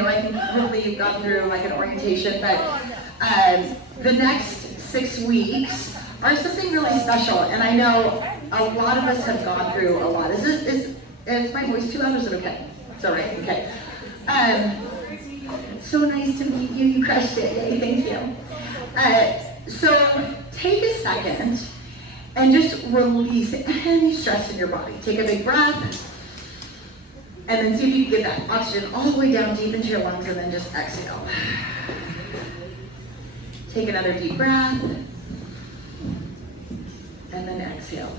I think hopefully you've gone through like an orientation, but the next 6 weeks are something really special. And I know a lot of us have gone through a lot. Is my voice too loud? Is it okay? It's all right. Okay. So nice to meet you. You crushed it. Yay, thank you. So take a second and just release any stress in your body. Take a big breath, and then see if you can get that oxygen all the way down deep into your lungs, and then just exhale. Take another deep breath, and then exhale.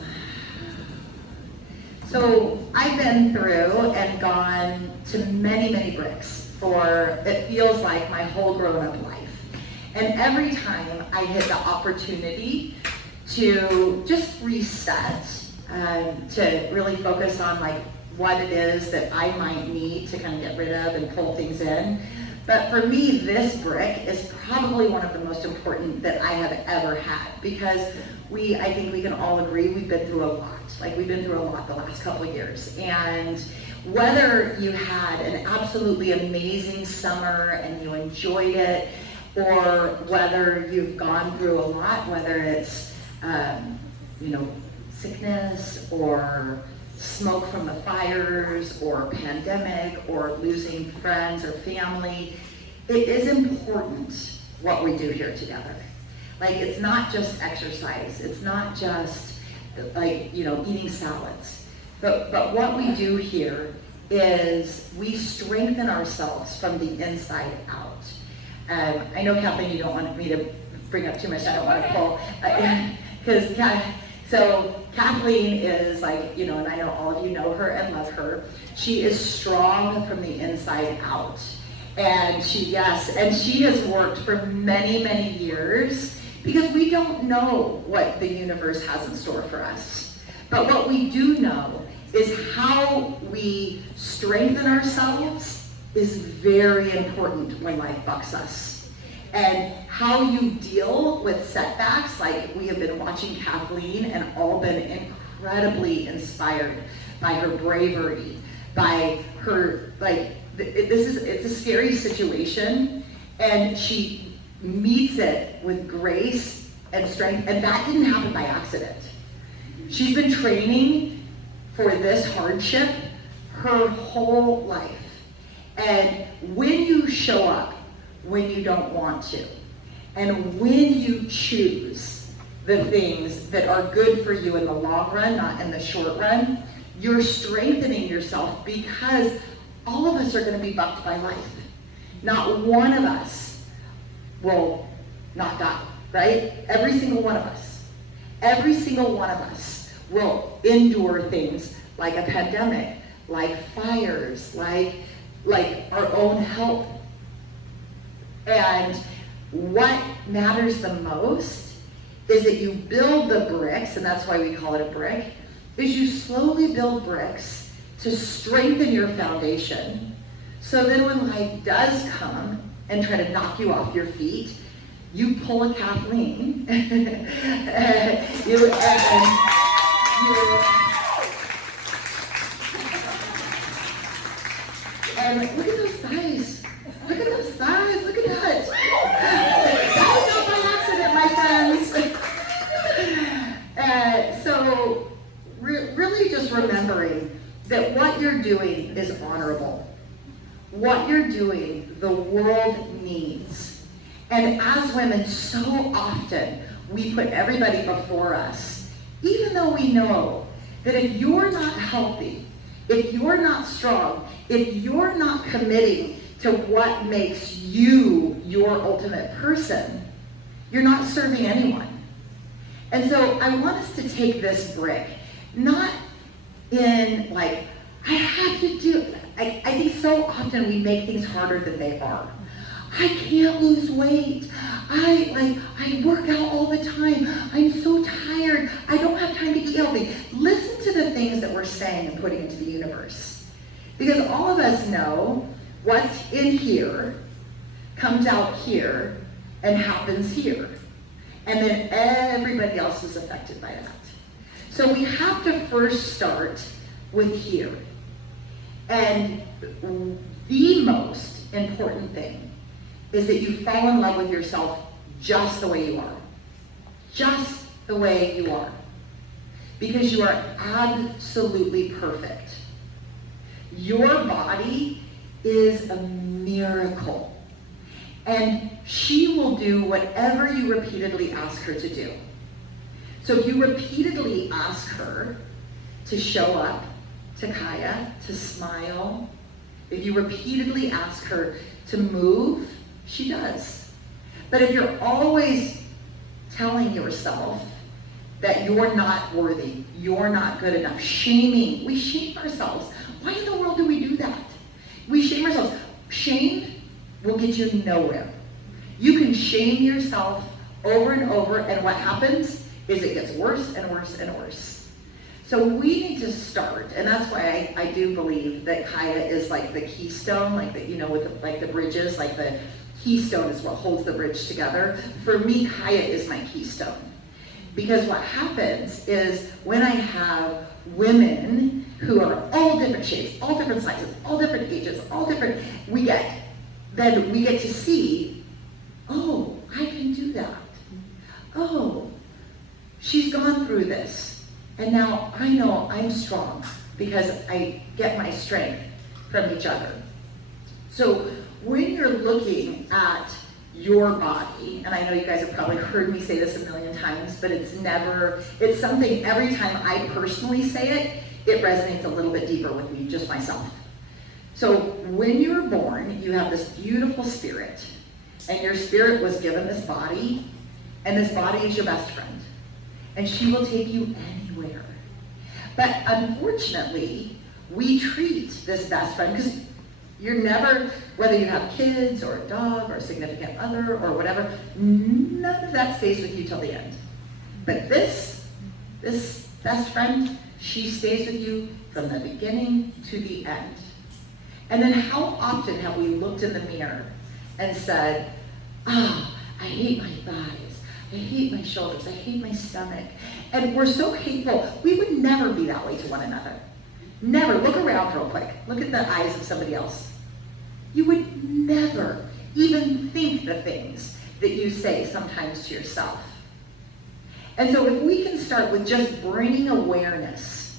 So I've been through and gone to many, many BRIKs for, it feels like, my whole grown-up life. And every time I hit the opportunity to just reset, to really focus on like what it is that I might need to kind of get rid of and pull things in. But for me, this BRIK is probably one of the most important that I have ever had, because I think we can all agree we've been through a lot. Like, we've been through a lot the last couple of years. And whether you had an absolutely amazing summer and you enjoyed it, or whether you've gone through a lot, whether it's sickness or smoke from the fires or pandemic or losing friends or family, it is important what we do here together. Like, it's not just exercise, it's not just like, eating salads, but what we do here is we strengthen ourselves from the inside out. I know, Kathleen, you don't want me to bring up too much, I don't want to pull, because so Kathleen is like, and I know all of you know her and love her. She is strong from the inside out. And she has worked for many, many years, because we don't know what the universe has in store for us. But what we do know is how we strengthen ourselves is very important when life bucks us. And how you deal with setbacks, like we have been watching Kathleen and all been incredibly inspired by her bravery, by her, it's a scary situation, and she meets it with grace and strength, and that didn't happen by accident. She's been training for this hardship her whole life. And when you show up when you don't want to, and when you choose the things that are good for you in the long run, not in the short run, you're strengthening yourself, because all of us are going to be bucked by life. Not one of us will not die, right? Every single one of us. Every single one of us will endure things like a pandemic, like fires, like our own health. And what matters the most is that you build the bricks, and that's why we call it a BRIK, is you slowly build bricks to strengthen your foundation, so then when life does come and try to knock you off your feet, you pull a Kathleen, and look at those thighs. Look at those thighs. Look at that. That was not by accident, my friends. So really just remembering that what you're doing is honorable. What you're doing, the world needs. And as women, so often we put everybody before us, even though we know that if you're not healthy, if you're not strong, if you're not committing to what makes you your ultimate person, you're not serving anyone. And so I want us to take this BRIK, not in like, I have to do, I think so often we make things harder than they are. I can't lose weight. I work out all the time. I'm so tired. I don't have time to eat healthy. Listen to the things that we're saying and putting into the universe. Because all of us know what's in here comes out here and happens here. And then everybody else is affected by that. So we have to first start with here. And the most important important thing is that you fall in love with yourself just the way you are. Just the way you are. Because you are absolutely perfect. Your body is a miracle. And she will do whatever you repeatedly ask her to do. So if you repeatedly ask her to show up to Kaya, to smile, if you repeatedly ask her to move, she does. But if you're always telling yourself that you're not worthy, you're not good enough, shaming, we shame ourselves. Why in the world do we do that? We shame ourselves. Shame will get you nowhere. You can shame yourself over and over, and what happens is it gets worse and worse and worse. So we need to start, and that's why I do believe that Kaya is like the keystone, like the, you know, with the, like the bridges, like the keystone is what holds the bridge together. For me, Kaya is my keystone. Because what happens is when I have women who are all different shapes, all different sizes, all different ages, all different, then we get to see, oh, I can do that. Oh, she's gone through this. And now I know I'm strong because I get my strength from each other. So when you're looking at your body, and I know you guys have probably heard me say this a million times, but it's something every time I personally say it resonates a little bit deeper with me, just myself. So when you were born, you have this beautiful spirit, and your spirit was given this body, and this body is your best friend, and she will take you anywhere. But unfortunately, we treat this best friend, because you're never, whether you have kids or a dog or a significant other or whatever, none of that stays with you till the end. But this best friend, she stays with you from the beginning to the end. And then how often have we looked in the mirror and said, I hate my thighs, I hate my shoulders, I hate my stomach. And we're so hateful. We would never be that way to one another. Never. Look around real quick. Look at the eyes of somebody else. You would never even think the things that you say sometimes to yourself. And so if we can start with just bringing awareness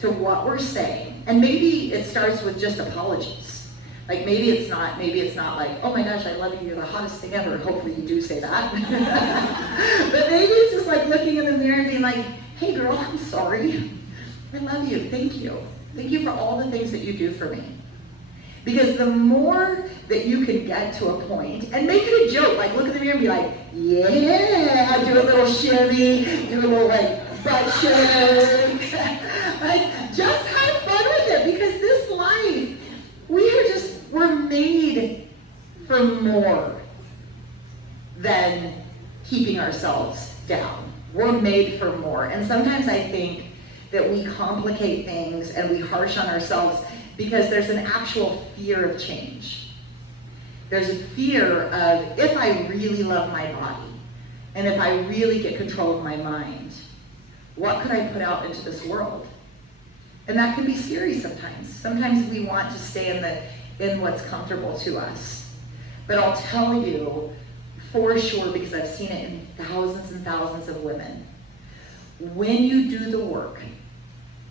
to what we're saying, and maybe it starts with just apologies. Like maybe it's not like, oh my gosh, I love you, you're the hottest thing ever. Hopefully you do say that. But maybe it's just like looking in the mirror and being like, hey girl, I'm sorry. I love you, thank you. Thank you for all the things that you do for me. Because the more that you can get to a point, and make it a joke, like look in the mirror and be like, yeah, do a little shimmy, do a little like butt shake. Like just have fun with it, because this life, we're made for more than keeping ourselves down. We're made for more. And sometimes I think that we complicate things and we harsh on ourselves because there's an actual fear of change. There's a fear of, if I really love my body, and if I really get control of my mind, what could I put out into this world? And that can be scary sometimes. Sometimes we want to stay in what's comfortable to us. But I'll tell you for sure, because I've seen it in thousands and thousands of women, when you do the work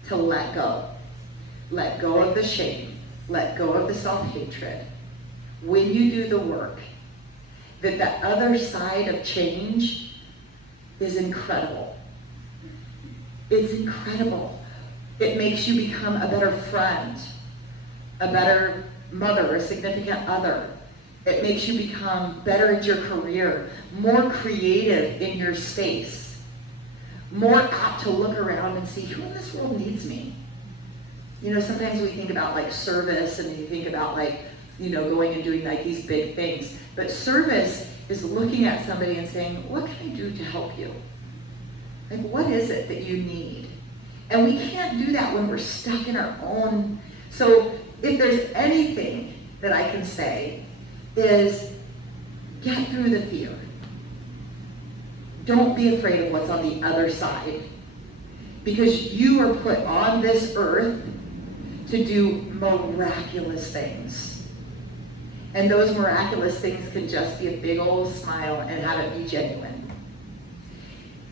to let go of the shame, let go of the self-hatred, when you do the work, that the other side of change is incredible. It's incredible. It makes you become a better friend, a better mother, a significant other. It makes you become better at your career, more creative in your space, more apt to look around and see who in this world needs me. You know, sometimes we think about like service, and you think about like, you know, going and doing like these big things. But service is looking at somebody and saying, what can I do to help you? Like, what is it that you need? And we can't do that when we're stuck in our own. So if there's anything that I can say is get through the fear. Don't be afraid of what's on the other side, because you are put on this earth to do miraculous things. And those miraculous things can just be a big old smile and have it be genuine.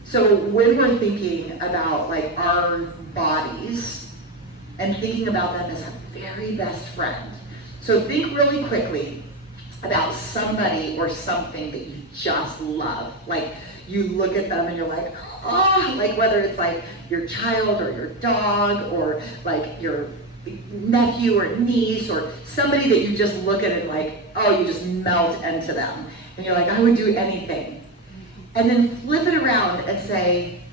So when we're thinking about like our bodies and thinking about them as our very best friend, so think really quickly about somebody or something that you just love. Like you look at them and you're like, oh, like whether it's like your child or your dog or like your nephew or niece or somebody that you just look at and like, oh, you just melt into them. And you're like, I would do anything. And then flip it around and say,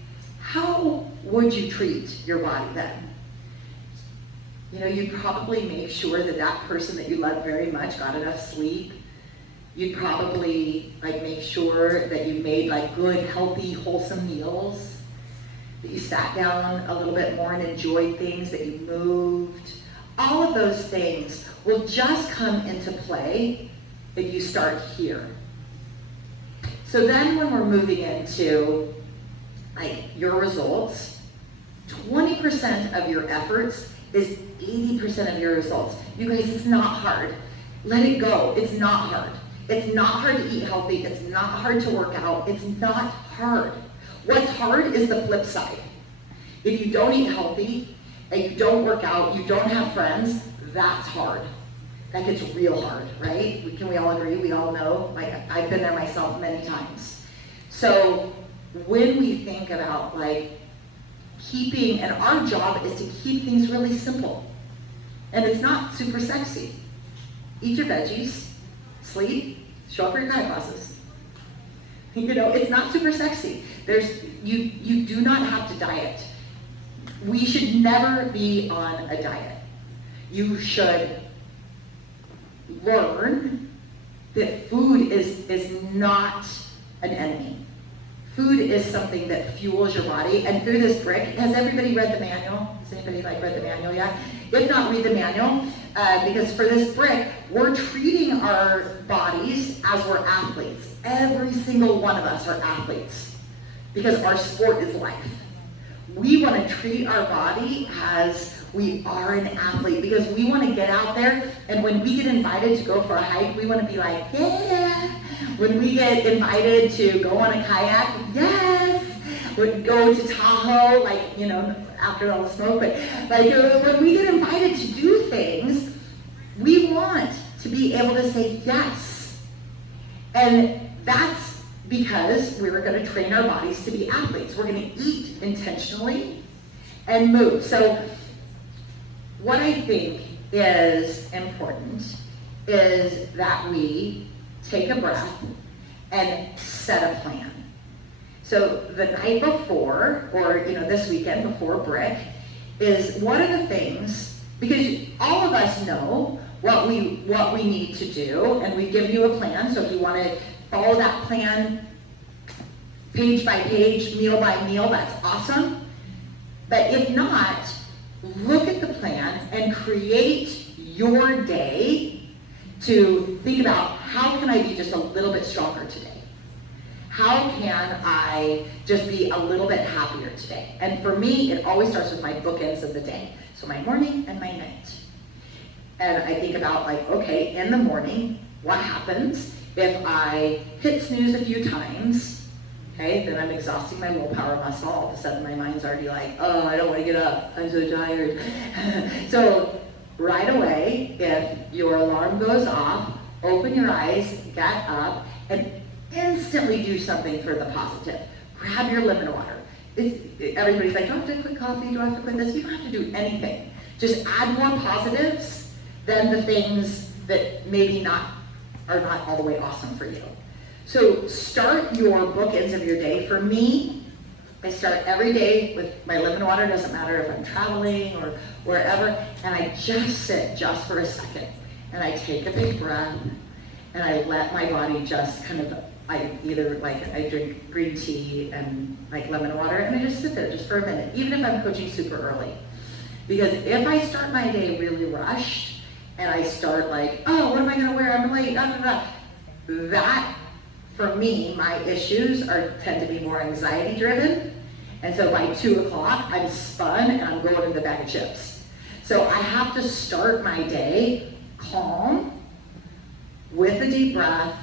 how would you treat your body then? You know, you'd probably make sure that that person that you love very much got enough sleep. You'd probably like make sure that you made like good, healthy, wholesome meals, that you sat down a little bit more and enjoyed things, that you moved. All of those things will just come into play if you start here. So then when we're moving into like your results, 20% of your efforts is 80% of your results. You guys, it's not hard. Let it go. It's not hard. It's not hard to eat healthy. It's not hard to work out. It's not hard. What's hard is the flip side. If you don't eat healthy and you don't work out, you don't have friends, that's hard. That gets real hard, right? Can we all agree? We all know. Like I've been there myself many times. So when we think about like keeping, and our job is to keep things really simple. And it's not super sexy. Eat your veggies, sleep, show up for your kayak classes. You know, it's not super sexy. You do not have to diet. We should never be on a diet. You should learn that food is not an enemy. Food is something that fuels your body. And through this BRIK, has everybody read the manual? Has anybody like read the manual yet? If not, read the manual. Because for this BRIK, we're treating our bodies as we're athletes. Every single one of us are athletes because our sport is life. We want to treat our body as we are an athlete because we want to get out there, and when we get invited to go for a hike, we want to be like, yeah. When we get invited to go on a kayak, yes. We'd go to Tahoe, like, you know, after all the smoke, but like when we get invited to do things, we want to be able to say yes. And that's because we're going to train our bodies to be athletes. We're going to eat intentionally and move. So what I think is important is that we take a breath and set a plan. So the night before, or you know, this weekend before BRIK, is what are the things, because all of us know what we need to do, and we give you a plan. So if you want to follow that plan page by page, meal by meal, that's awesome. But if not, look at the plan and create your day to think about, how can I be just a little bit stronger today? How can I just be a little bit happier today? And for me, it always starts with my bookends of the day. So my morning and my night. And I think about like, okay, in the morning, what happens if I hit snooze a few times? Okay, then I'm exhausting my willpower muscle. All of a sudden my mind's already like, oh, I don't want to get up. I'm so tired. So right away, if your alarm goes off, open your eyes, get up, and instantly do something for the positive. Grab your lemon water. Everybody's like, do I have to quit coffee? Do I have to quit this? You don't have to do anything. Just add more positives than the things that maybe are not all the way awesome for you. So start your bookends of your day. For me, I start every day with my lemon water. Doesn't matter if I'm traveling or wherever. And I just sit just for a second. And I take a big breath. And I let my body just kind of, I drink green tea and like lemon water. And I just sit there just for a minute, even if I'm coaching super early. Because if I start my day really rushed and I start like, oh, what am I going to wear? I'm late. That, for me, my issues tend to be more anxiety driven. And so by 2 o'clock, I'm spun and I'm going in the bag of chips. So I have to start my day calm, with a deep breath,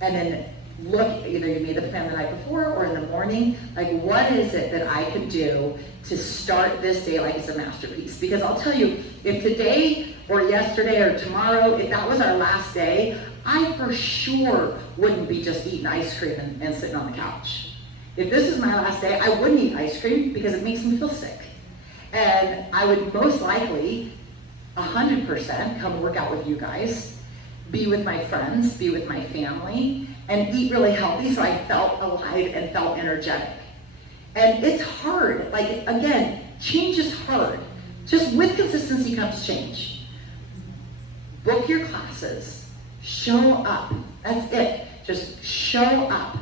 and then look, either you made the plan the night before or in the morning, like what is it that I could do to start this day like it's a masterpiece? Because I'll tell you, if today or yesterday or tomorrow, if that was our last day, I for sure wouldn't be just eating ice cream and sitting on the couch. If this is my last day, I wouldn't eat ice cream because it makes me feel sick. And I would most likely 100% come work out with you guys, be with my friends, be with my family, and eat really healthy so I felt alive and felt energetic. And it's hard. Like, again, change is hard. Just with consistency comes change. Book your classes. Show up. That's it. Just show up.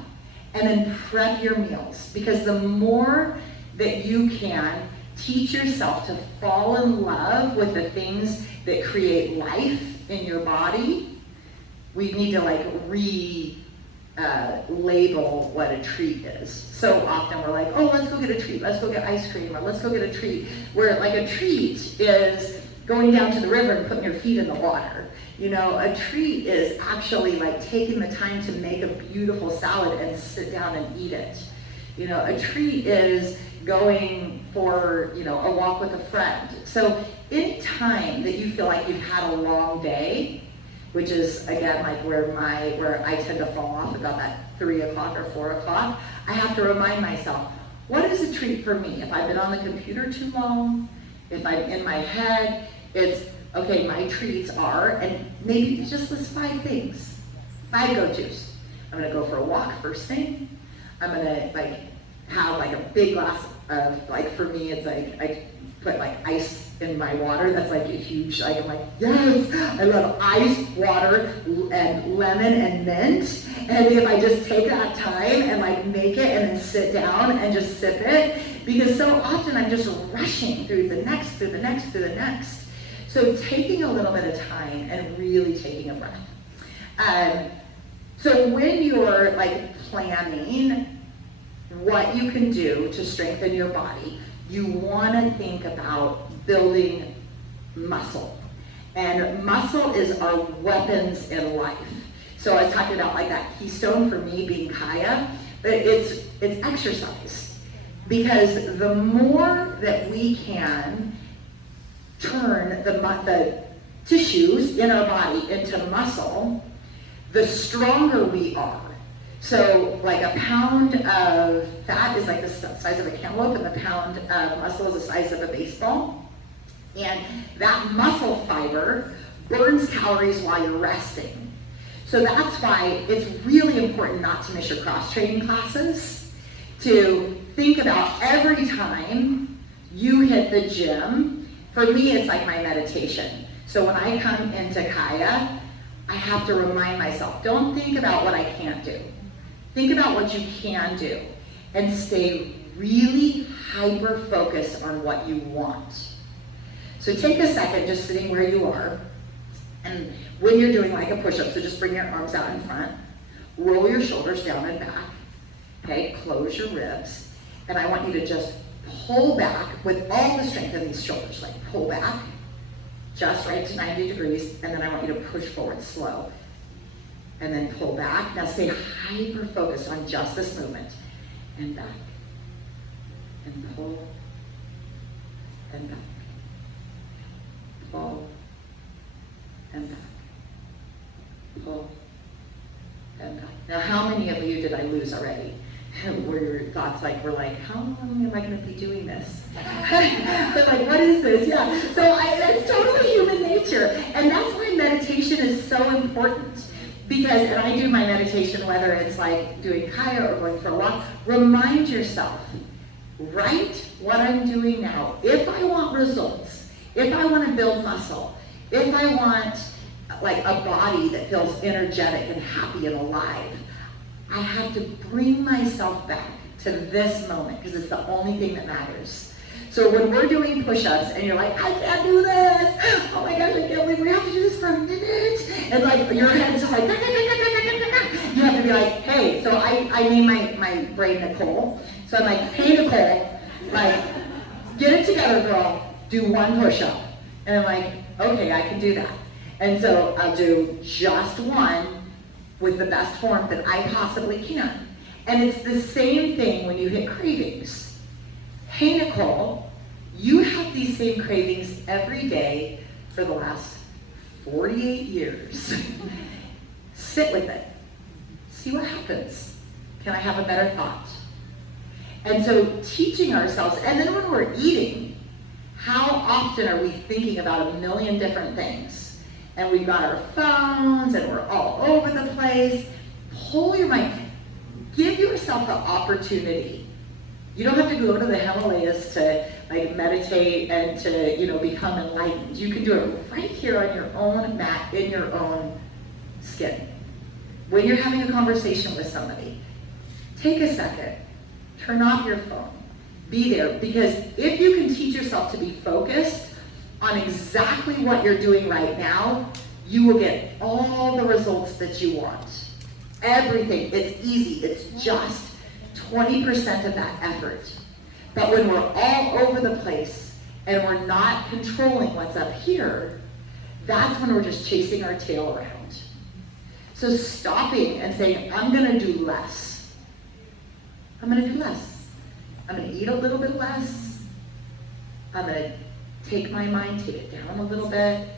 And then prep your meals. Because the more that you can teach yourself to fall in love with the things that create life in your body, we need to like label what a treat is. So often we're like, oh, let's go get a treat, let's go get ice cream, or let's go get a treat. Where like a treat is going down to the river and putting your feet in the water. You know, a treat is actually like taking the time to make a beautiful salad and sit down and eat it. You know, a treat is going for, you know, a walk with a friend. So any time that you feel like you've had a long day, which is again like where I tend to fall off about that 3 o'clock or 4 o'clock, I have to remind myself, what is a treat for me? If I've been on the computer too long, if I'm in my head, it's, okay, my treats are, and maybe just list 5 things, 5 go-tos. I'm gonna go for a walk first thing. I'm gonna like have like a big glass of, like for me, it's like, I put like ice in my water. That's like a huge, like I'm like, yes, I love iced water and lemon and mint. And if I just take that time and like make it and then sit down and just sip it, because so often I'm just rushing through the next, through the next, through the next. So taking a little bit of time and really taking a breath. So when you're like planning what you can do to strengthen your body, you want to think about building muscle. And muscle is our weapons in life. So I was talking about like that keystone for me being Kaya, but it's exercise. Because the more that we can turn the tissues in our body into muscle, the stronger we are. So like a pound of fat is like the size of a cantaloupe, and the pound of muscle is the size of a baseball. And that muscle fiber burns calories while you're resting. So that's why it's really important not to miss your cross-training classes, to think about every time you hit the gym. For me, it's like my meditation. So when I come into Kaya, I have to remind myself, don't think about what I can't do. Think about what you can do and stay really hyper-focused on what you want. So take a second just sitting where you are, and when you're doing like a push-up, so just bring your arms out in front, roll your shoulders down and back, okay, close your ribs, and I want you to just pull back with all the strength in these shoulders, like pull back, just right to 90 degrees, and then I want you to push forward slow. And then pull back. Now stay hyper-focused on just this movement. And back. And pull. And back. Pull. And back. Pull. And back. Now how many of you did I lose already? Where your thoughts were like, how long am I going to be doing this? But like, what is this? Yeah. So that's totally human nature. And that's why meditation is so important. Because, and I do my meditation, whether it's like doing Kaya or going for a walk, remind yourself, write what I'm doing now. If I want results, if I want to build muscle, if I want like a body that feels energetic and happy and alive, I have to bring myself back to this moment because it's the only thing that matters. So when we're doing push-ups and you're like, I can't do this, oh my gosh, I can't believe we have to do this for a minute, and like your head's just like, you have to be like, hey, so I name my brain Nicole, so I'm like, hey Nicole, like, get it together girl, do 1 push-up, and I'm like, okay, I can do that. And so I'll do just one with the best form that I possibly can. And it's the same thing when you hit cravings. Hey, Nicole, you have these same cravings every day for the last 48 years. Sit with it. See what happens. Can I have a better thought? And so teaching ourselves, and then when we're eating, how often are we thinking about a million different things? And we've got our phones and we're all over the place. Pull your mind. Give yourself the opportunity. You don't have to go to the Himalayas to like meditate and to, you know, become enlightened. You can do it right here on your own mat, in your own skin. When you're having a conversation with somebody, take a second, turn off your phone, be there. Because if you can teach yourself to be focused on exactly what you're doing right now, you will get all the results that you want. Everything, it's easy, it's just 20% of that effort. But when we're all over the place and we're not controlling what's up here, that's when we're just chasing our tail around. So stopping and saying, I'm gonna do less. I'm gonna do less. I'm gonna eat a little bit less. I'm gonna take my mind, take it down a little bit,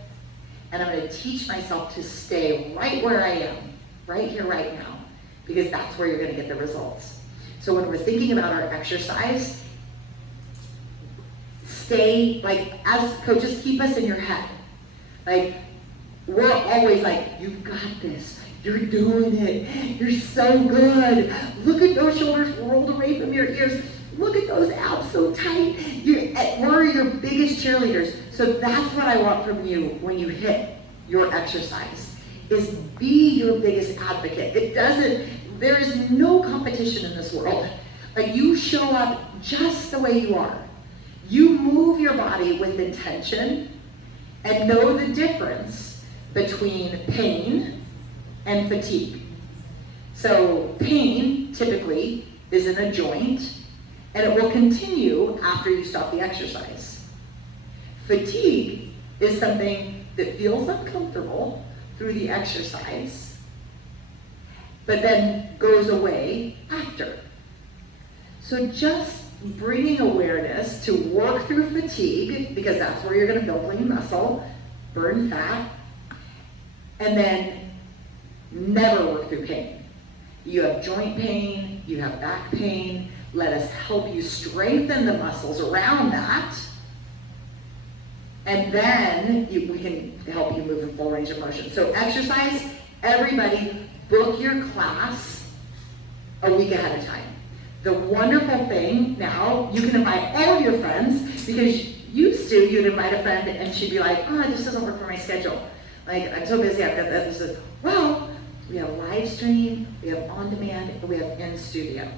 and I'm gonna teach myself to stay right where I am, right here, right now, because that's where you're gonna get the results. So when we're thinking about our exercise, stay, like, as coaches, keep us in your head. Like, we're always like, you've got this, you're doing it, you're so good. Look at those shoulders rolled away from your ears. Look at those abs so tight. We're your biggest cheerleaders. So that's what I want from you when you hit your exercise, is be your biggest advocate. There is no competition in this world. Like, you show up just the way you are. You move your body with intention and know the difference between pain and fatigue. So pain typically is in a joint, and it will continue after you stop the exercise. Fatigue is something that feels uncomfortable through the exercise, but then goes away after. So just bringing awareness to work through fatigue, because that's where you're going to build lean muscle, burn fat, and then never work through pain. You have joint pain, you have back pain. Let us help you strengthen the muscles around that, and then we can help you move in full range of motion. So exercise, everybody, book your class a week ahead of time. The wonderful thing now, you can invite all of your friends, because you'd invite a friend and she'd be like, oh, this doesn't work for my schedule. Like, I'm so busy, I've got this. Well, we have live stream, we have on demand, and we have in studio.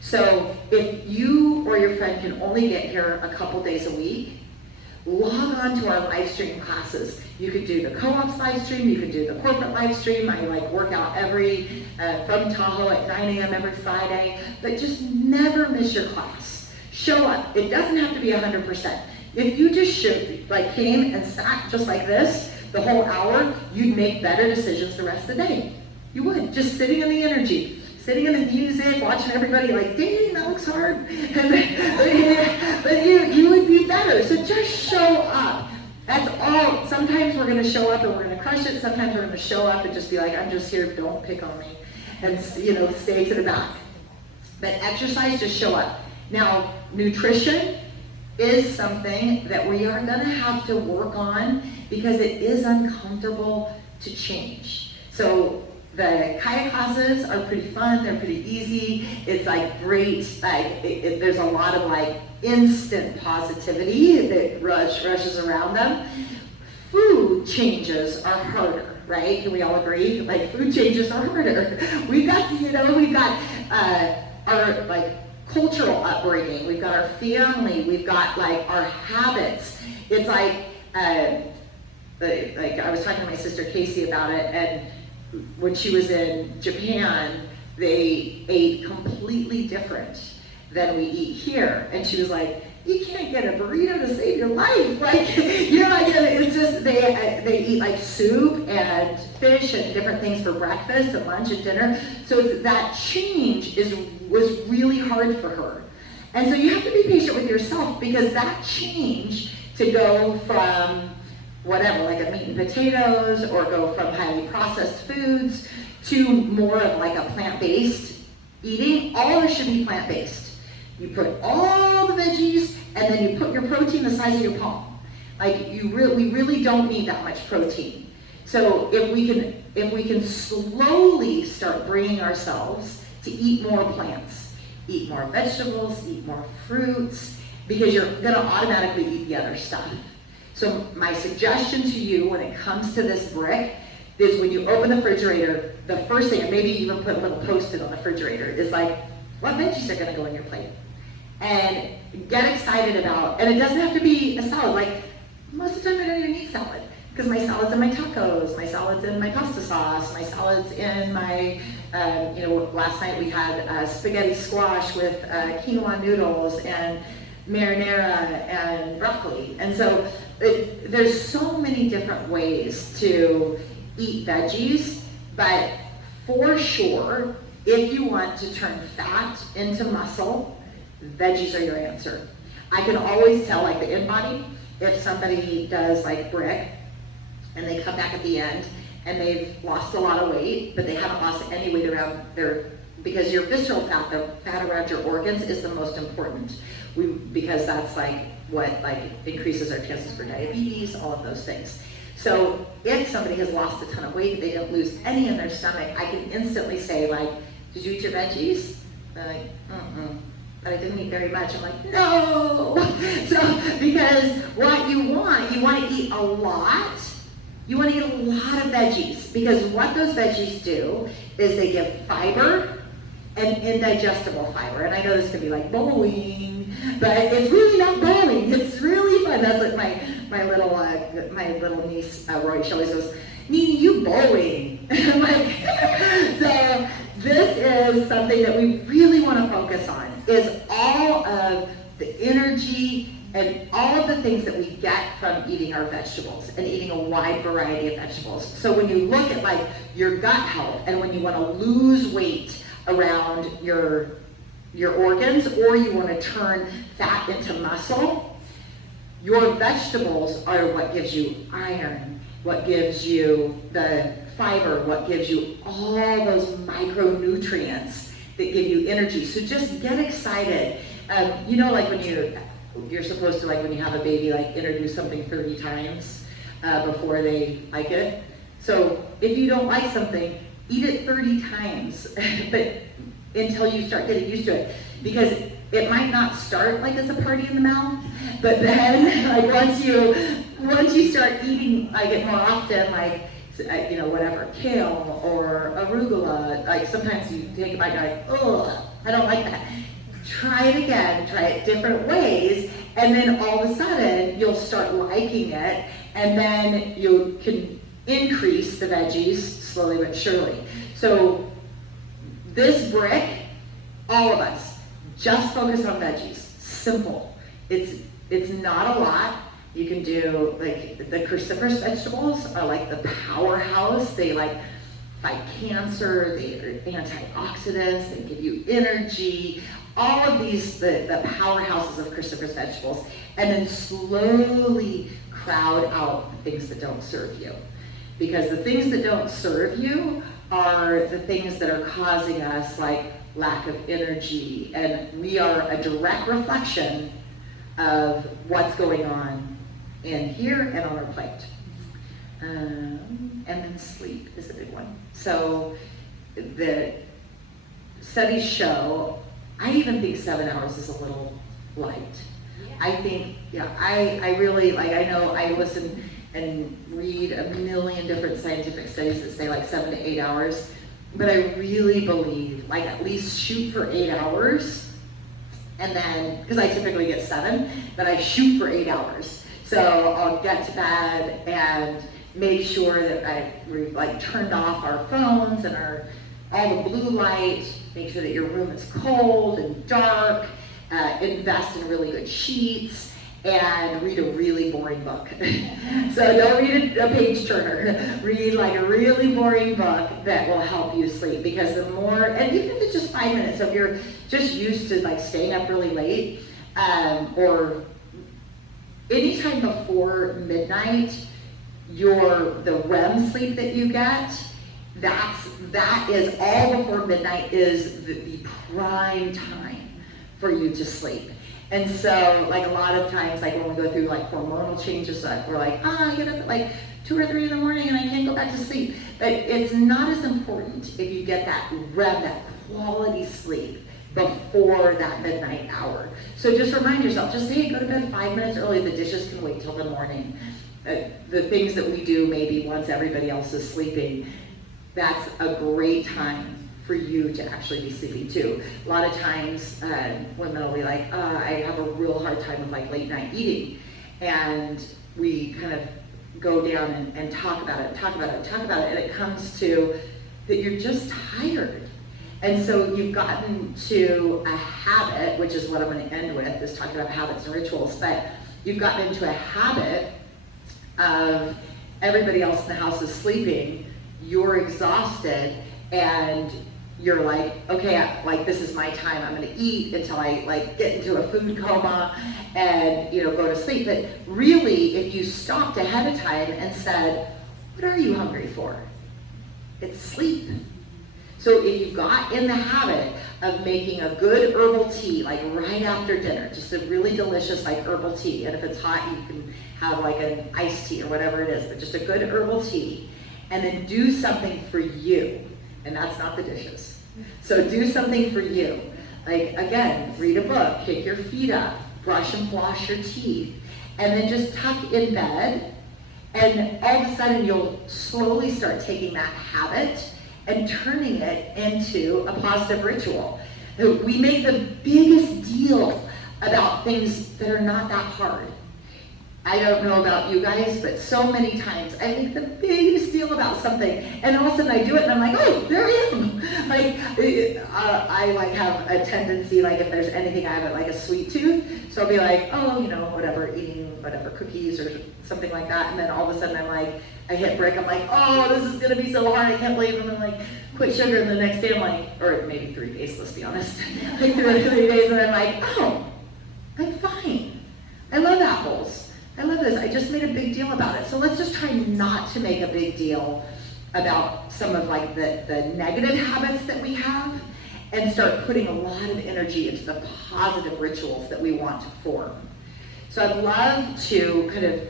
So if you or your friend can only get here a couple days a week, log on to our live stream classes. You could do the co-ops live stream, you could do the corporate live stream. I work out from Tahoe at 9 a.m. every Friday, but just never miss your class. Show up. It doesn't have to be 100%. If you just came and sat just like this the whole hour, you'd make better decisions the rest of the day. You would, just sitting in the energy. Sitting in the music, watching everybody like, dang, that looks hard. But you would be better. So just show up. That's all. Sometimes we're going to show up and we're going to crush it. Sometimes we're going to show up and just be like, I'm just here, don't pick on me. And, stay to the back. But exercise, just show up. Now, nutrition is something that we are going to have to work on, because it is uncomfortable to change. So the kayak classes are pretty fun, they're pretty easy. It's great, there's a lot of instant positivity that rushes around them. Food changes are harder, right? Can we all agree? Food changes are harder. We've got our cultural upbringing, we've got our family, we've got our habits. It's I was talking to my sister Casey about it, and when she was in Japan, they ate completely different than we eat here. And she was like, you can't get a burrito to save your life. Like, you know, like, it's just, they eat like soup and fish and different things for breakfast and lunch and dinner. So that change was really hard for her. And so you have to be patient with yourself, because that change to go from whatever, like a meat and potatoes, or go from highly processed foods to more of like a plant-based eating, all of it should be plant-based. You put all the veggies, and then you put your protein the size of your palm. Like, we really don't need that much protein. So if we can slowly start bringing ourselves to eat more plants, eat more vegetables, eat more fruits, because you're gonna automatically eat the other stuff. So my suggestion to you when it comes to this BRIK is, when you open the refrigerator, the first thing, or maybe even put a little Post-it on the refrigerator, is like, what veggies are gonna go on your plate? And get excited about, and it doesn't have to be a salad. Like, most of the time I don't even eat salad, because my salad's in my tacos, my salad's in my pasta sauce, my salad's in my, you know, last night we had spaghetti squash with quinoa noodles and marinara and broccoli. And so there's so many different ways to eat veggies, but for sure, if you want to turn fat into muscle, veggies are your answer. I can always tell, like the InBody, if somebody does like BRIK and they come back at the end and they've lost a lot of weight, but they haven't lost any weight around their, because your visceral fat, the fat around your organs, is the most important. Because that's like what like increases our chances for diabetes, all of those things. So if somebody has lost a ton of weight, they don't lose any in their stomach, I can instantly say, like, did you eat your veggies? They're like, but I didn't eat very much. I'm like, no! So, because what you want to eat a lot. You want to eat a lot of veggies, because what those veggies do is they give fiber and indigestible fiber. And I know this could be like bowling, but it's really not bowling. It's really fun. That's like my little niece, Roy, she always goes, Nini, you bowling. I'm like, so this is something that we really want to focus on, is all of the energy and all of the things that we get from eating our vegetables and eating a wide variety of vegetables. So when you look at like your gut health, and when you want to lose weight around your organs, or you want to turn fat into muscle, your vegetables are what gives you iron, what gives you the fiber, what gives you all those micronutrients that give you energy. So just get excited. You know, like when you're supposed to, like when you have a baby, like introduce something 30 times before they like it. So if you don't like something, eat it 30 times, but until you start getting used to it. Because it might not start like as a party in the mouth, but then like once you start eating like it more often, like, you know, whatever, kale or arugula, like sometimes you take a bite and you're like, ugh, I don't like that. Try it again, try it different ways, and then all of a sudden you'll start liking it, and then you can increase the veggies slowly but surely. So this BRIK, all of us, just focus on veggies. Simple. It's not a lot. You can do, like, the cruciferous vegetables are like the powerhouse. They like fight cancer, they are antioxidants, they give you energy. All of these, the powerhouses of cruciferous vegetables, and then slowly crowd out the things that don't serve you. Because the things that don't serve you are the things that are causing us like lack of energy, and we are a direct reflection of what's going on in here and on our plate. And then sleep is a big one. So the studies show, I even think 7 hours is a little light. Yeah. I think, yeah, I really, like, I know I listen and read a million different scientific studies that say like 7 to 8 hours, but I really believe, like, at least shoot for 8 hours, and then, because I typically get 7, but I shoot for 8 hours. So I'll get to bed and make sure that we've like turned off our phones and all the blue light, make sure that your room is cold and dark, invest in really good sheets, and read a really boring book. So don't read a page turner. Read like a really boring book that will help you sleep, because the more, and even if it's just 5 minutes, so if you're just used to like staying up really late, or anytime before midnight, the REM sleep that you get, that is all before midnight is the prime time for you to sleep. And so, like a lot of times, like when we go through like hormonal changes, we're like, I get up at like 2 or 3 in the morning and I can't go back to sleep. But it's not as important if you get that REM, that quality sleep before that midnight hour. So just remind yourself, just hey, go to bed 5 minutes early. The dishes can wait till the morning. The things that we do maybe once everybody else is sleeping, that's a great time for you to actually be sleeping too. A lot of times women will be like, I have a real hard time with like late night eating. And we kind of go down and talk about it, and it comes to that you're just tired. And so you've gotten to a habit, which is what I'm going to end with, is talking about habits and rituals, but you've gotten into a habit of everybody else in the house is sleeping, you're exhausted, and you're like, okay, like this is my time, I'm gonna eat until I like get into a food coma and go to sleep. But really, if you stopped ahead of time and said, what are you hungry for? It's sleep. So if you got in the habit of making a good herbal tea, like right after dinner, just a really delicious like herbal tea, and if it's hot, you can have like an iced tea or whatever it is, but just a good herbal tea, and then do something for you. And that's not the dishes. So do something for you. Like again, read a book, kick your feet up, brush and floss your teeth, and then just tuck in bed. And all of a sudden you'll slowly start taking that habit and turning it into a positive ritual. We make the biggest deal about things that are not that hard. I don't know about you guys, but so many times I make the biggest deal about something, and all of a sudden I do it, and I'm like, oh, there I am. Like, I like have a tendency, like if there's anything, I have like a sweet tooth, so I'll be like, oh, whatever, eating whatever cookies or something like that, and then all of a sudden I'm like, I hit BRIK, I'm like, oh, this is gonna be so hard, I can't believe I'm gonna like quit sugar, and the next day I'm like, or maybe 3 days, let's be honest, like 3 days, and I'm like, oh, I'm fine. I love apples. I love this. I just made a big deal about it. So let's just try not to make a big deal about some of like the negative habits that we have, and start putting a lot of energy into the positive rituals that we want to form. So I'd love to kind of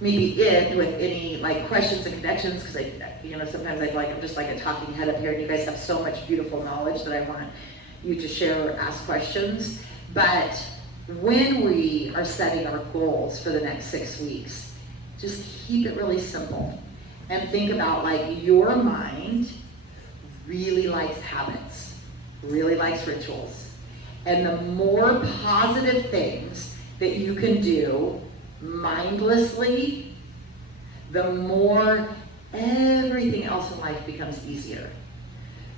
maybe end with any like questions and connections, because sometimes I feel like I'm just like a talking head up here, and you guys have so much beautiful knowledge that I want you to share or ask questions. But when we are setting our goals for the next 6 weeks, just keep it really simple and think about like your mind really likes habits, really likes rituals. And the more positive things that you can do mindlessly, the more everything else in life becomes easier.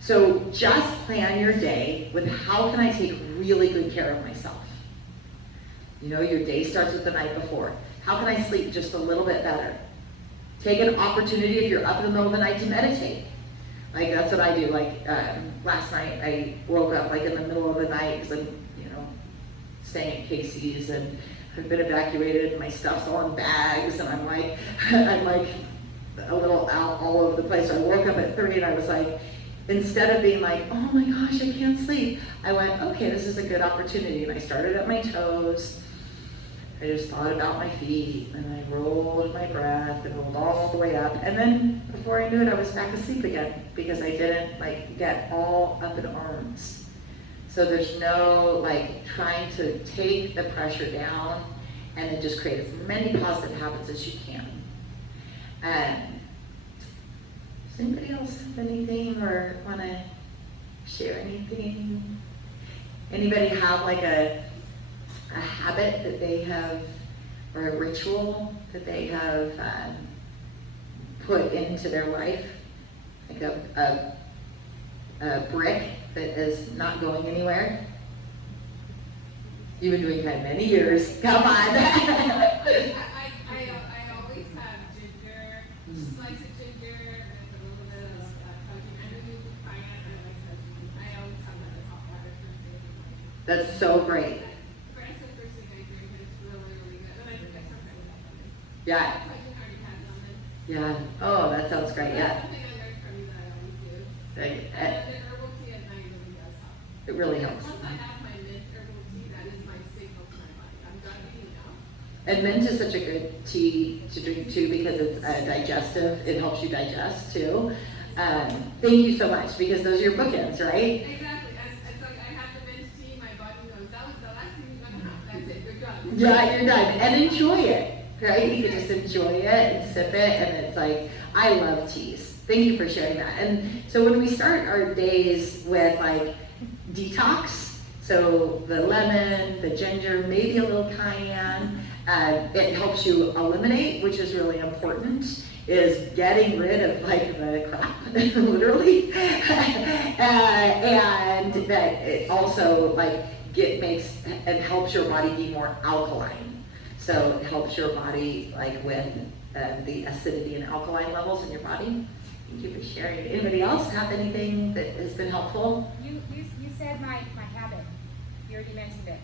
So just plan your day with how can I take really good care of myself? Your day starts with the night before. How can I sleep just a little bit better? Take an opportunity if you're up in the middle of the night to meditate. Like that's what I do. Like last night I woke up like in the middle of the night because I'm, staying at Casey's and I've been evacuated. My stuff's all in bags and I'm like a little out all over the place. So I woke up at 3 and I was like, instead of being like, oh my gosh, I can't sleep, I went, okay, this is a good opportunity. And I started at my toes. I just thought about my feet, and I rolled my breath and rolled all the way up. And then before I knew it, I was back asleep again because I didn't like get all up in arms. So there's no like trying to take the pressure down, and then just create as many positive habits as you can. Does anybody else have anything or want to share anything? Anybody have like a habit that they have, or a ritual that they have put into their life, like a BRIK that is not going anywhere? You've been doing that many years. Come on. I always have ginger, slice of ginger, and a little bit of coffee. And then you cayenne and like sesame. I always have that as hot water first thing. That's so great. That's the first thing I drink, and it's really, really good. And I think I sometimes have lemon. Yeah. Cajun already has lemon. Yeah. Oh, that sounds great. Yeah. That's something I learned from you that I always do. Like, And the herbal tea at night really does help. it really helps. Once I have my mint herbal tea, that is my signal to my body. I'm done eating now. And mint is such a good tea to drink too because it's digestive. It helps you digest too. Thank you so much because those are your bookends, right? Exactly. It's like I have the mint tea, my body knows that was the last thing you're gonna have. That's it. You're done. Yeah, you're done. And enjoy it, right? You can just enjoy it and sip it. And it's like, I love teas. Thank you for sharing that. And so when we start our days with like detox, so the lemon, the ginger, maybe a little cayenne, it helps you eliminate, which is really important, is getting rid of like the crap, literally. And that it also like makes and helps your body be more alkaline. So it helps your body like with the acidity and alkaline levels in your body. Thank you for sharing. Anybody else have anything that has been helpful? You said my habit. You already mentioned it.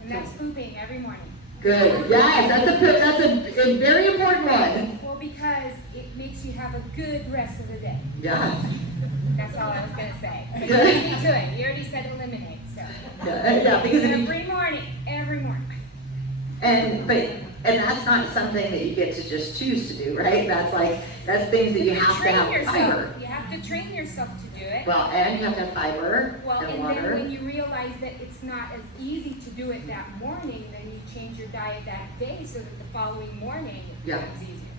And that's pooping every morning. Good. Yes, that's a very important one. Well, because it makes you have a good rest of the day. Yeah. That's all I was going to say. Good. You already do it. You already said eliminate. So Yeah, because every morning. And that's not something that you get to just choose to do, right? That's things that you have to have fiber. You have to train yourself to do it. Well, and you have to have fiber and water. Then when you realize that it's not as easy to do it that morning, then you change your diet that day so that the following morning it becomes easier.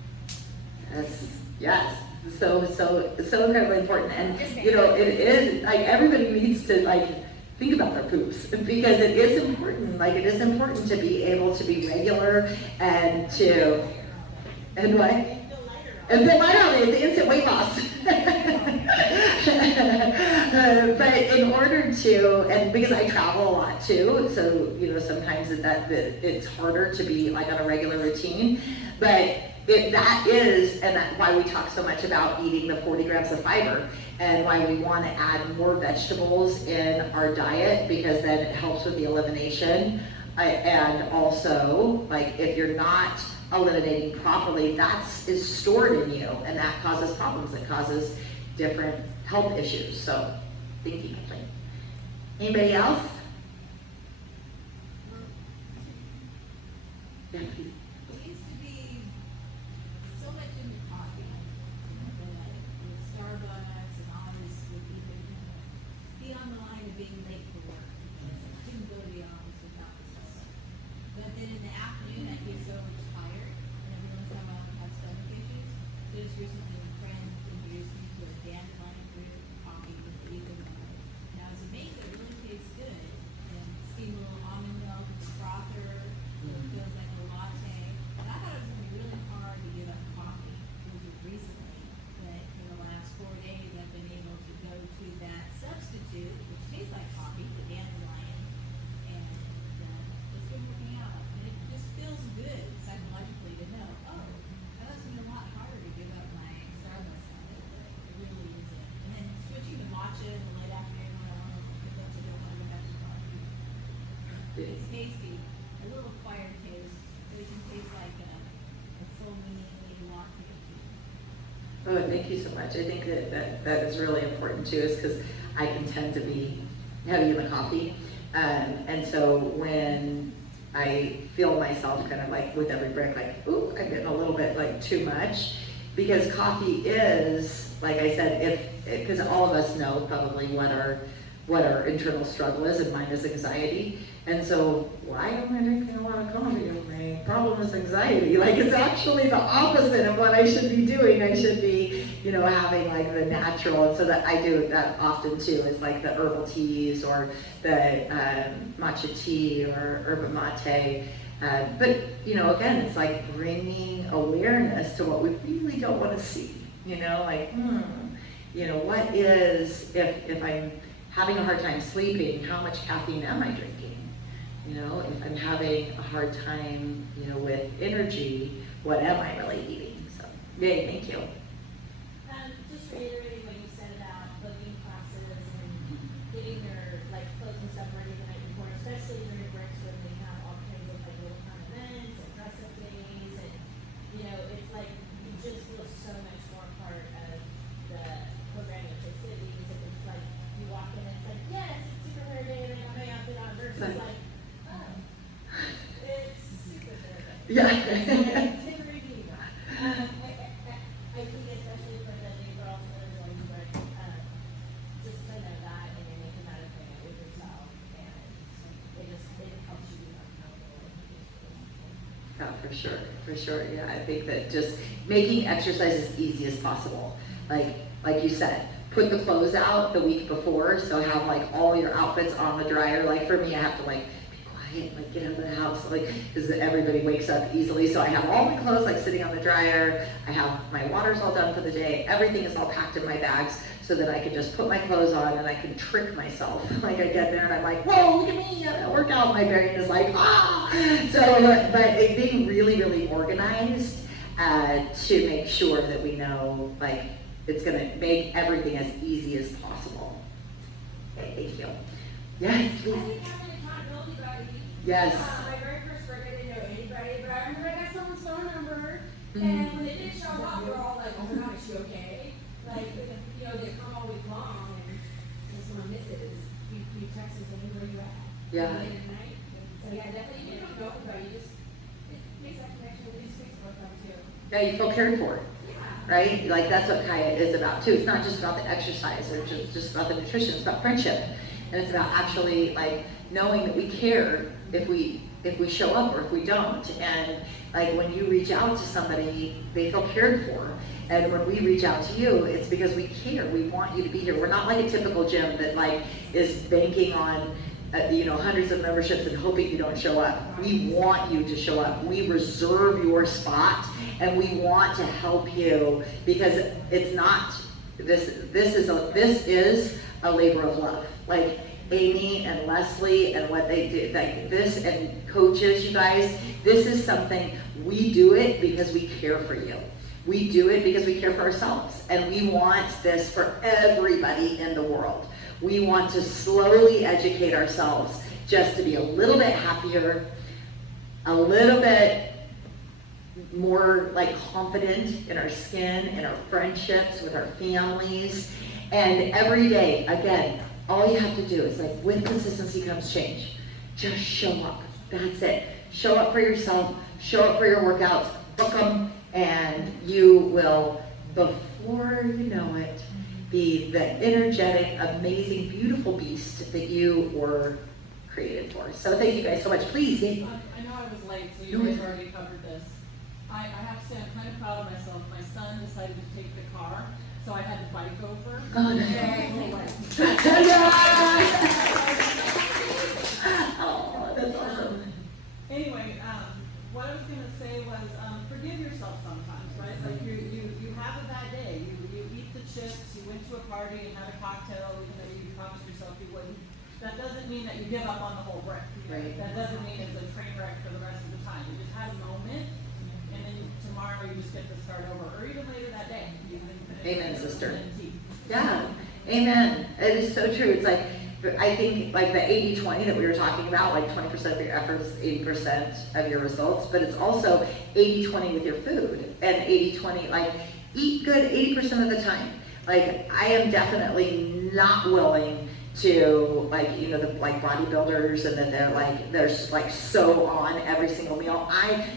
Yes. So incredibly important. And you know, it is like everybody needs to like think about their poops because it is important. Like it is important to be able to be regular and to what? And feel lighter, the instant weight loss. But in order to, and because I travel a lot too, so you know sometimes that it's harder to be like on a regular routine. But that's why we talk so much about eating the 40 grams of fiber and why we want to add more vegetables in our diet because then it helps with the elimination. And also, like if you're not eliminating properly, is stored in you and that causes problems. It causes different health issues. So, thank you. Anybody else? Yeah. It's tasty, a little acquired taste, but it can taste like a full meaning latte. Oh, thank you so much. I think that is really important too, is because I can tend to be heavy in the coffee. And so when I feel myself kind of like with every BRIK, like, ooh, I'm getting a little bit like too much, because coffee is, like I said, because all of us know probably what our internal struggle is, and mine is anxiety. And so why am I drinking a lot of coffee? My problem is anxiety. Like it's actually the opposite of what I should be doing. I should be, having like the natural. And so that I do that often too. It's like the herbal teas or the matcha tea or yerba mate. But again, it's like bringing awareness to what we really don't want to see. What is if I'm having a hard time sleeping? How much caffeine am I drinking? You know, if I'm having a hard time, you know, with energy, what am I really eating? So, yay, thank you. Just reiterating what you said about booking classes and getting their like clothes and stuff ready the night before, especially during BRIKs when they have all kinds of like little fun events and dress up days, and you know, it's like you just feel so much more part of the programming of festivities, and it's like you walk in and it's like, yes, it's super hair day and I got my outfit on, versus Right. like, oh, it's super hair day. Yeah. I think especially for the new girls that are joining BRIK, just to know that and you're making that a thing with yourself, and it helps you become comfortable with it. Yeah, for sure, yeah, I think that just making exercise as easy as possible. Like you said, put the clothes out the week before, so have like all your outfits on the dryer. Like for me, I have to like be quiet, like get out of the house, like, because everybody wakes up easily. So I have all my clothes like sitting on the dryer, I have my water's all done for the day, everything is all packed in my bags, so that I can just put my clothes on and I can trick myself. Like I get there and I'm like, whoa, look at me, I'm at workout. My brain is like, ah. So, but it being really, really organized to make sure that we know, like, it's gonna make everything as easy as possible. Okay, thank you. Yes, I please. think having an accountability buddy. Yes. My very first work, I didn't know anybody, but I remember I got someone's phone number, Mhm. and when they didn't show up, we were all like, oh my god, is she okay? Like, you know, they come all week long, and when someone misses, you text and say, hey, where you at? Yeah. Late at night. So yeah, definitely, you don't know everybody, you just, it makes that connection with these things more fun too. Yeah, you feel cared for, right? Like that's what Kaya is about too. It's not just about the exercise or just about the nutrition, it's about friendship. And it's about actually like knowing that we care if we show up or if we don't. And like when you reach out to somebody, they feel cared for. And when we reach out to you, it's because we care. We want you to be here. We're not like a typical gym that like is banking on you know, hundreds of memberships and hoping you don't show up. We want you to show up. We reserve your spot and we want to help you because it's not, this is a labor of love. Like Amy and Leslie and what they do, like this, and coaches, you guys, this is something, we do it because we care for you. We do it because we care for ourselves, and we want this for everybody in the world. We want to slowly educate ourselves just to be a little bit happier, a little bit more like confident in our skin, in our friendships, with our families. And every day, again, all you have to do is like, with consistency comes change. Just show up, that's it. Show up for yourself, show up for your workouts, book them, and you will, before you know it, be the energetic, amazing, beautiful beast that you were created for. So thank you guys so much. Please. I know I was late, so you guys already covered this. I have to say I'm kind of proud of myself. My son decided to take the car, so I had to bike over. Oh, no. Oh, that's awesome. Anyway, what I was gonna say was, forgive yourself sometimes, right? Like you have a bad day. You eat the chips, you went to a party and had a cocktail, even though you promised yourself you wouldn't. That doesn't mean that you give up on the whole BRIK. Right. That doesn't mean it's a train wreck for the rest of the time. You just had a moment, and then tomorrow you just get to start over, or even later that day. You can finish Amen, your sister. lemon tea. Yeah, amen. It is so true. It's like, I think like the 80-20 that we were talking about, like 20% of your efforts, 80% of your results, but it's also 80-20 with your food, and 80-20, like eat good 80% of the time. Like I am definitely not willing to, like, you know, the like bodybuilders and then they're like so on every single meal.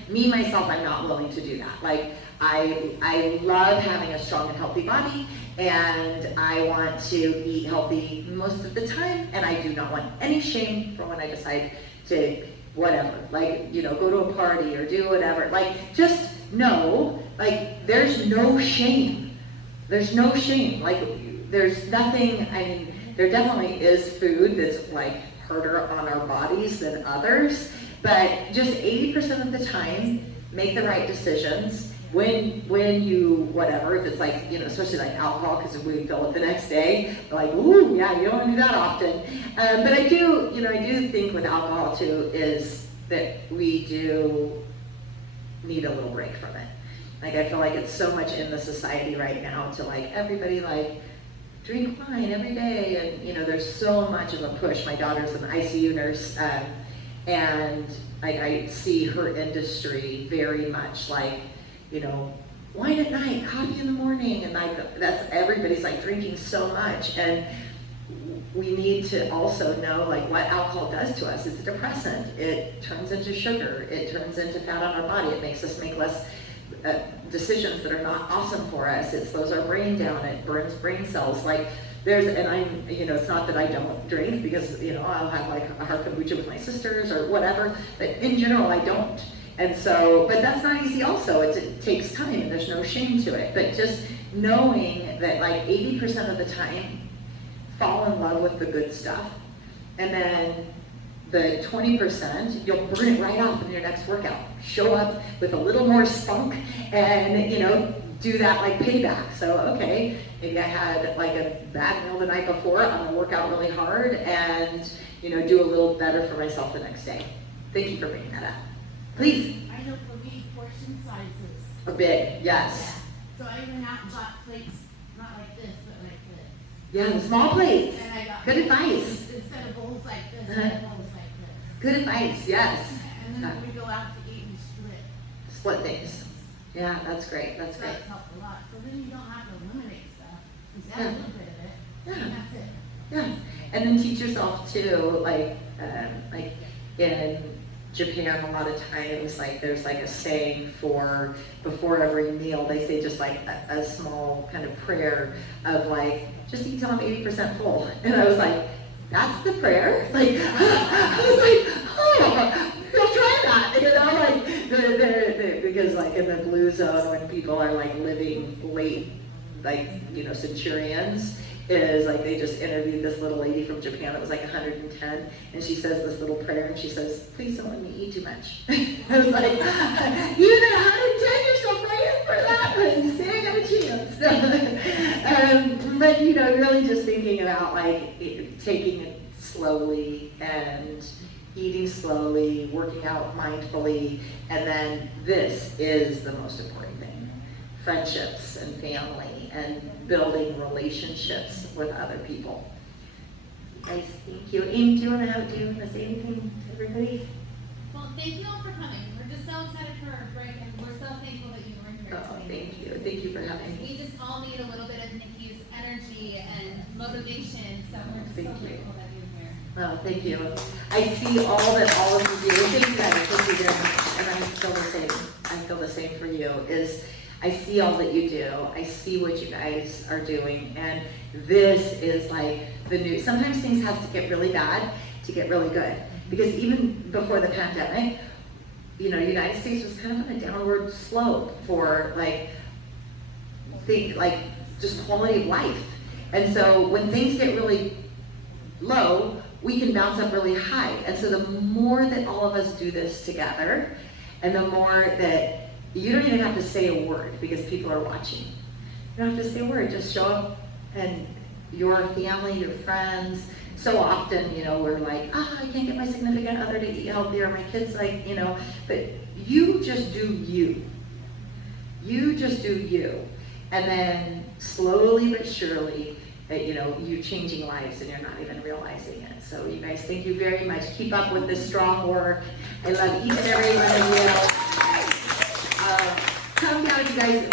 Myself, I'm not willing to do that. Like I love having a strong and healthy body, and I want to eat healthy most of the time, and I do not want any shame for when I decide to whatever, like, you know, go to a party or do whatever. Like, just know, like, there's no shame. There's no shame. Like, there's nothing, I mean, there definitely is food that's like harder on our bodies than others, but just 80% of the time, make the right decisions when you, whatever, if it's like, especially like alcohol, because we fill it the next day, like, ooh, yeah, you don't want to do that often. But I do think with alcohol too, is that we do need a little break from it. Like, I feel like it's so much in the society right now to like, everybody like, drink wine every day, and there's so much of a push. My daughter's an ICU nurse, and I see her industry very much like, wine at night, coffee in the morning, and like everybody's like drinking so much, and we need to also know like what alcohol does to us. It's a depressant. It turns into sugar. It turns into fat on our body. It makes us make less decisions that are not awesome for us. It slows our brain down. It burns brain cells. Like it's not that I don't drink, because I'll have like a hard kombucha with my sisters or whatever, but in general I don't. And so, but that's not easy also. It takes time, and there's no shame to it. But just knowing that like 80% of the time, fall in love with the good stuff, and then the 20%, you'll burn it right off in your next workout. Show up with a little more spunk, and do that like payback. So okay, maybe I had like a bad meal the night before, I'm gonna work out really hard and do a little better for myself the next day. Thank you for bringing that up. Please. I know for me, portion sizes. A bit, yes. So I went out and bought plates, not like this, but like this. Yeah, the small plates. And I got Good advice. instead of bowls like this, I had bowls like this. Good advice, yes. And then we go out to eat and split. Split things. Yeah, that's great, that's So great. that's helped a lot. So then you don't have to eliminate stuff. Just add Yeah. a little bit of it. Yeah. And that's it. Yeah, and then teach yourself too, like in Japan, a lot of times, like there's like a saying for before every meal, they say just like a small kind of prayer of like, just eat till I'm 80% full. And I was like, that's the prayer? Like, I was like, oh, we'll try that, like, because like in the blue zone, when people are like living late, like, centurions, is like they just interviewed this little lady from Japan that was like 110, and she says this little prayer, and she says, please don't let me eat too much. I was like, even at 110, you're still praying for that? But you say I got a chance. But really just thinking about like taking it slowly and eating slowly, working out mindfully, and then this is the most important thing: friendships and family and building relationships with other people. Guys, thank you. Amy, do you want to say anything to everybody? Well, thank you all for coming. We're just so excited for our break, and we're so thankful that you were here Oh, today. thank you. Thank you for having me. We just all need a little bit of Nikki's energy and motivation, so we're just Thank so you. grateful that you're here. Oh, thank you. I see all that all of you do. Thank you guys. Thank you very much. And I feel the same. I feel the same for you. I see all that you do. I see what you guys are doing. And this is like the new, sometimes things have to get really bad to get really good. Because even before the pandemic, United States was kind of on a downward slope for just quality of life. And so when things get really low, we can bounce up really high. And so the more that all of us do this together, and the more that you don't even have to say a word because people are watching. You don't have to say a word, just show up, and your family, your friends. So often, we're like, I can't get my significant other to eat healthy, or my kids but you just do you. You just do you. And then slowly but surely, you're changing lives and you're not even realizing it. So you guys, thank you very much. Keep up with this strong work. I love each and every one of you. Come down if you guys,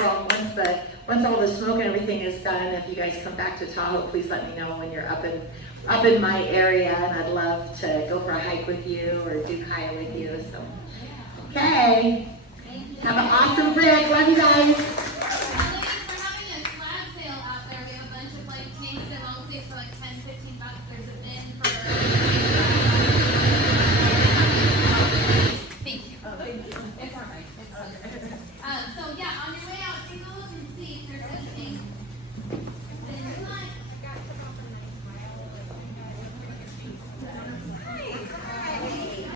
once all the smoke and everything is done, if you guys come back to Tahoe, please let me know when you're up in my area, and I'd love to go for a hike with you or do kaya with you. So, okay. Have an awesome break. Love you guys.